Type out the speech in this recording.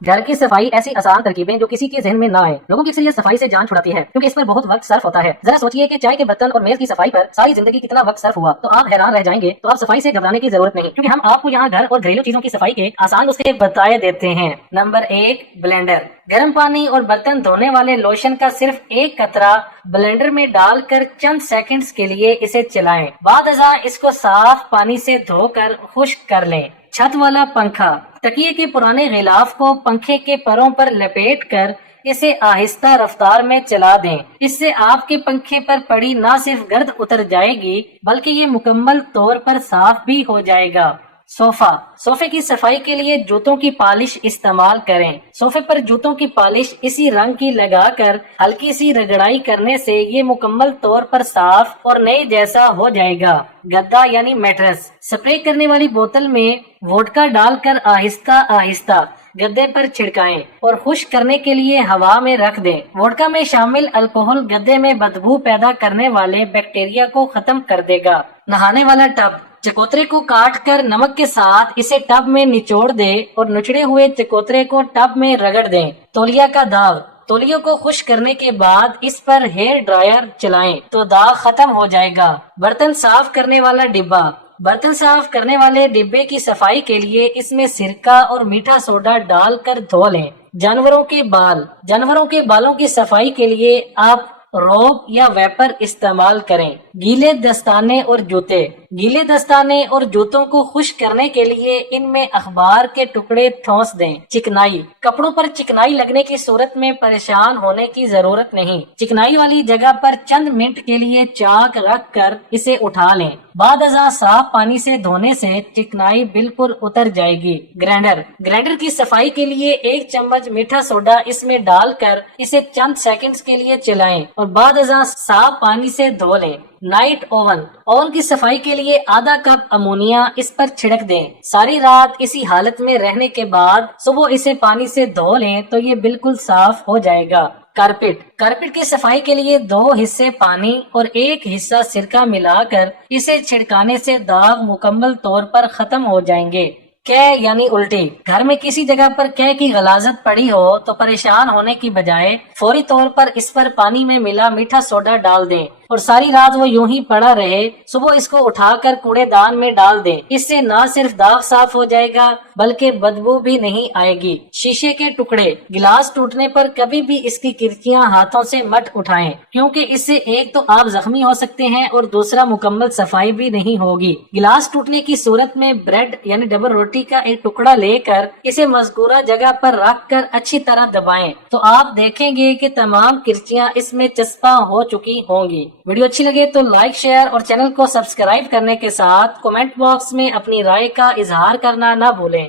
گھر کی صفائی ایسی آسان ترکیبیں جو کسی کے ذہن میں نہ آئے، لوگوں کی اکثریت صفائی سے جان چھڑاتی ہے کیونکہ اس پر بہت وقت صرف ہوتا ہے۔ ذرا سوچئے کہ چائے کے برتن اور میز کی صفائی پر ساری زندگی کتنا وقت صرف ہوا، تو آپ حیران رہ جائیں گے۔ تو آپ صفائی سے گھبرانے کی ضرورت نہیں، کیونکہ ہم آپ کو یہاں گھر اور گھریلو چیزوں کی صفائی کے آسان نسخے بتائے دیتے ہیں۔ Number 1، blender. گرم پانی اور برتن دھونے والے لوشن کا صرف ایک قطرہ بلینڈر میں ڈال کر چند سیکنڈز کے لیے اسے چلائیں، بعد ازاں اس کو صاف پانی سے دھو کر خشک کر لیں۔ چھت والا پنکھا۔ تکیے کے پرانے غلاف کو پنکھے کے پروں پر لپیٹ کر اسے آہستہ رفتار میں چلا دیں، اس سے آپ کے پنکھے پر پڑی نہ صرف گرد اتر جائے گی بلکہ یہ مکمل طور پر صاف بھی ہو جائے گا۔ صوفہ۔ صوفے کی صفائی کے لیے جوتوں کی پالش استعمال کریں۔ صوفے پر جوتوں کی پالش اسی رنگ کی لگا کر ہلکی سی رگڑائی کرنے سے یہ مکمل طور پر صاف اور نئے جیسا ہو جائے گا۔ گدا یعنی میٹرس۔ سپرے کرنے والی بوتل میں ووڈکا ڈال کر آہستہ آہستہ گدے پر چھڑکائیں اور خشک کرنے کے لیے ہوا میں رکھ دیں۔ ووڈکا میں شامل الکوہل گدے میں بدبو پیدا کرنے والے بیکٹیریا کو ختم کر دے گا۔ نہانے والا ٹب۔ چکوترے کو کاٹ کر نمک کے ساتھ اسے ٹب میں نچوڑ دیں اور نچڑے ہوئے چکوترے کو ٹب میں رگڑ دیں۔ تولیہ کا داغ۔ تولیوں کو خشک کرنے کے بعد اس پر ہیئر ڈرائر چلائیں تو داغ ختم ہو جائے گا۔ برتن صاف کرنے والا ڈبہ۔ برتن صاف کرنے والے ڈبے کی صفائی کے لیے اس میں سرکہ اور میٹھا سوڈا ڈال کر دھو لیں۔ جانوروں کے بال۔ جانوروں کے بالوں کی صفائی کے لیے آپ روب یا ویپر استعمال کریں۔ گیلے دستانے اور جوتے۔ گیلے دستانے اور جوتوں کو خشک کرنے کے لیے ان میں اخبار کے ٹکڑے ٹھونس دیں۔ چکنائی۔ کپڑوں پر چکنائی لگنے کی صورت میں پریشان ہونے کی ضرورت نہیں، چکنائی والی جگہ پر چند منٹ کے لیے چاک رکھ کر اسے اٹھا لیں، بعد ازاں صاف پانی سے دھونے سے چکنائی بالکل اتر جائے گی۔ گرائنڈر۔ گرائنڈر کی صفائی کے لیے 1 چمچ میٹھا سوڈا اس میں ڈال کر اسے چند سیکنڈز کے لیے چلائیں اور بعد ازاں صاف پانی سے دھو لیں۔ Night oven. اوون کی صفائی کے لیے آدھا کپ امونیا اس پر چھڑک دیں، ساری رات اسی حالت میں رہنے کے بعد صبح اسے پانی سے دھو لیں تو یہ بالکل صاف ہو جائے گا۔ کارپیٹ۔ کارپیٹ کی صفائی کے لیے 2 حصے پانی اور 1 حصہ سرکہ ملا کر اسے چھڑکانے سے داغ مکمل طور پر ختم ہو جائیں گے۔ قے یعنی الٹی۔ گھر میں کسی جگہ پر قے کی غلاظت پڑی ہو تو پریشان ہونے کی بجائے فوری طور پر اس پر پانی میں ملا میٹھا سوڈا ڈال دیں اور ساری رات وہ یوں ہی پڑا رہے، صبح اس کو اٹھا کر کوڑے دان میں ڈال دیں، اس سے نہ صرف داغ صاف ہو جائے گا بلکہ بدبو بھی نہیں آئے گی۔ شیشے کے ٹکڑے۔ گلاس ٹوٹنے پر کبھی بھی اس کی کرچیاں ہاتھوں سے مت اٹھائیں، کیونکہ اس سے ایک تو آپ زخمی ہو سکتے ہیں اور دوسرا مکمل صفائی بھی نہیں ہوگی۔ گلاس ٹوٹنے کی صورت میں بریڈ یعنی ڈبل روٹی کا ایک ٹکڑا لے کر اسے مذکورہ جگہ پر رکھ کر اچھی طرح دبائیں تو آپ دیکھیں گے کہ تمام کرچیاں اس میں چسپاں ہو چکی ہوں گی۔ ویڈیو اچھی لگے تو لائک، شیئر اور چینل کو سبسکرائب کرنے کے ساتھ کمنٹ باکس میں اپنی رائے کا اظہار کرنا نہ بھولیں۔